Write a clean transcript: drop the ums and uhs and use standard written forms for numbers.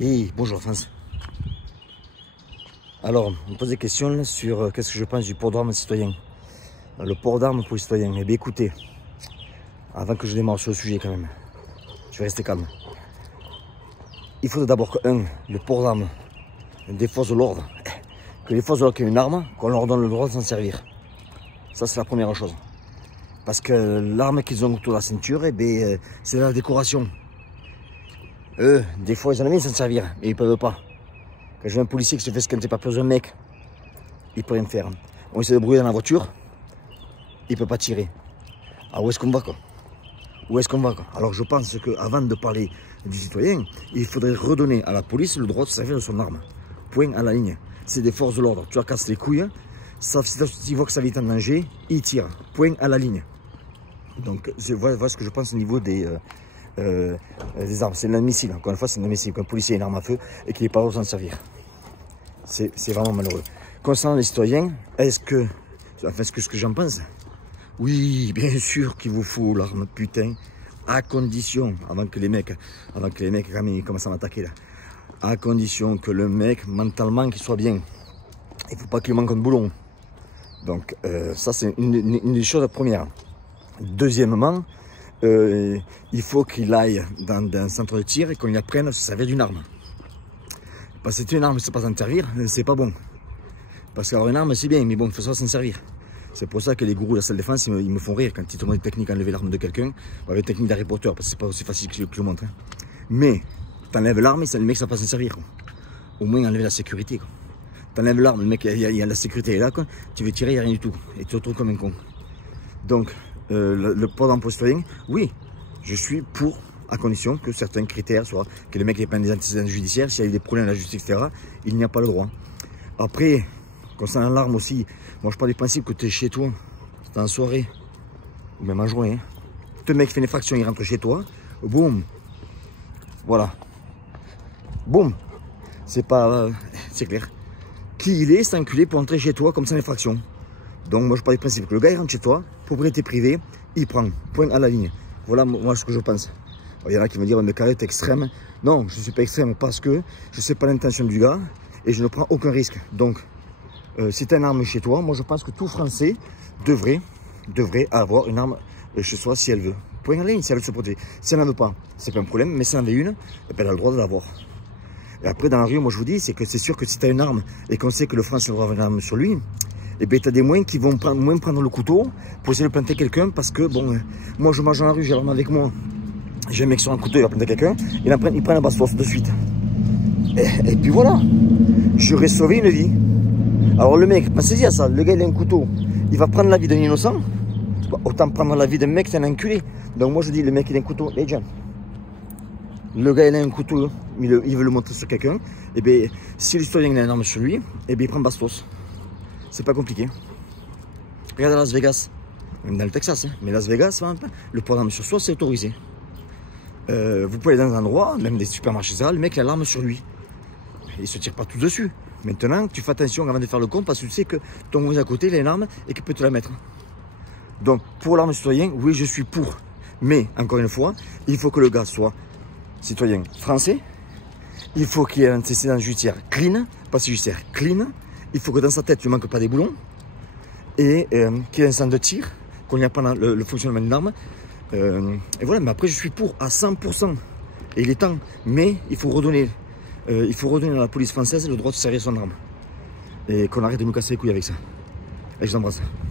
Et bonjour France. Alors, on me pose des questions là, sur qu'est-ce que je pense du port d'armes citoyen. Le port d'armes pour les citoyens. Eh bien écoutez, avant que je démarre sur le sujet quand même, je vais rester calme. Il faut d'abord que, le port d'armes des forces de l'ordre, que les forces de l'ordre qui ont une arme, qu'on leur donne le droit de s'en servir. Ça c'est la première chose. Parce que l'arme qu'ils ont autour de la ceinture, eh bien, c'est la décoration. Eux, des fois ils en ont envie de s'en servir, mais ils peuvent pas. Quand je vois un policier qui se fait scanner par plusieurs mecs, il peut rien faire. On essaie de brouiller dans la voiture, il peut pas tirer. Alors où est-ce qu'on va quoi? Où est-ce qu'on va quoi? Alors je pense qu'avant de parler du citoyen, il faudrait redonner à la police le droit de se servir de son arme. Point à la ligne. C'est des forces de l'ordre. Tu leur casses les couilles, sauf si tu vois que ça va être en danger, ils tirent. Point à la ligne. Donc voilà ce que je pense au niveau des armes. C'est inadmissible. Encore une fois, c'est inadmissible qu'un policier ait une arme à feu et qu'il n'ait pas le droit de s'en servir. C'est vraiment malheureux. Concernant les citoyens, ce que j'en pense, oui, bien sûr qu'il vous faut l'arme, putain, à condition, avant que les mecs quand même, ils commencent à m'attaquer là, à condition que le mec, mentalement, qu'il soit bien. Il ne faut pas qu'il manque un boulon. Donc, ça, c'est une des choses premières. Deuxièmement, il faut qu'il aille dans un centre de tir et qu'on lui apprenne à se servir d'une arme. Parce que c'est une arme, c'est pas s'en servir, c'est pas bon. Parce qu'avoir une arme, c'est bien, mais bon, il faut savoir s'en servir. C'est pour ça que les gourous de la salle de défense, ils me font rire quand ils te montrent des techniques à enlever l'arme de quelqu'un, avec des techniques d'Harry Potter, parce que c'est pas aussi facile que je le montre. Hein. Mais, t'enlèves l'arme et le mec, ça va pas s'en servir. Quoi. Au moins, enlever la sécurité. T'enlèves l'arme, le mec, il y a la sécurité est là, quoi. Tu veux tirer, il n'y a rien du tout. Et tu te retrouves comme un con. Donc, le port d'armes pour citoyen, oui, je suis pour, à condition que certains critères soient, que le mec ait pas des antécédents judiciaires, s'il y a eu des problèmes à la justice, etc., il n'y a pas le droit. Après, concernant l'arme aussi, moi je pars du principe que tu es chez toi, c'est en soirée, ou même en journée. Hein. Le mec fait une infraction, il rentre chez toi, boum, voilà, boum, c'est pas, c'est clair. Qui il est, cet enculé, pour entrer chez toi comme ça, une infraction. Donc moi je pars du principe que le gars il rentre chez toi, propriété privée, il prend, point à la ligne. Voilà moi ce que je pense. Il y en a qui me disent, mais carré, t'es extrême. Non, je ne suis pas extrême parce que je ne sais pas l'intention du gars et je ne prends aucun risque. Donc, si tu as une arme chez toi, moi je pense que tout Français devrait avoir une arme chez soi si elle veut. Point à la ligne, si elle veut se protéger. Si elle n'en veut pas, c'est pas un problème, mais si elle en veut une, elle a le droit de l'avoir. Et après, dans la rue, moi je vous dis, c'est que c'est sûr que si tu as une arme et qu'on sait que le Français doit avoir une arme sur lui, et bien tu as des moyens qui vont moins prendre le couteau pour essayer de planter quelqu'un parce que, bon, moi je marche dans la rue, j'ai l'arme avec moi. J'ai un mec sur un couteau, il va planter quelqu'un, il prend la basse-force de suite. Et puis voilà, j'aurais sauvé une vie. Alors le mec, pensez-y à ça, le gars il a un couteau, il va prendre la vie d'un innocent, autant prendre la vie d'un mec, c'est un enculé. Donc moi je dis, le mec il a un couteau, les gens. Le gars il a un couteau, il veut le montrer sur quelqu'un, et bien si le citoyen a une arme sur lui, et bien il prend bastos. C'est pas compliqué. Regarde à Las Vegas, même dans le Texas, hein. Mais Las Vegas, le port d'armes sur soi c'est autorisé. Vous pouvez aller dans un endroit, même des supermarchés, etc., le mec il a l'arme sur lui. Il se tire pas tout dessus. Maintenant, tu fais attention avant de faire le compte parce que tu sais que ton voisin à côté il a une arme et qu'il peut te la mettre. Donc, pour l'arme citoyen, oui, je suis pour. Mais, encore une fois, il faut que le gars soit citoyen français. Il faut qu'il ait un antécédent judiciaire clean, pas judiciaire clean. Il faut que dans sa tête, il ne manque pas des boulons. Et qu'il ait un centre de tir, qu'on y apprenne le fonctionnement d'une arme. Et voilà, mais après je suis pour à 100%. Et il est temps. Mais il faut redonner à la police française le droit de se servir son arme. Et qu'on arrête de nous casser les couilles avec ça. Et je t'embrasse.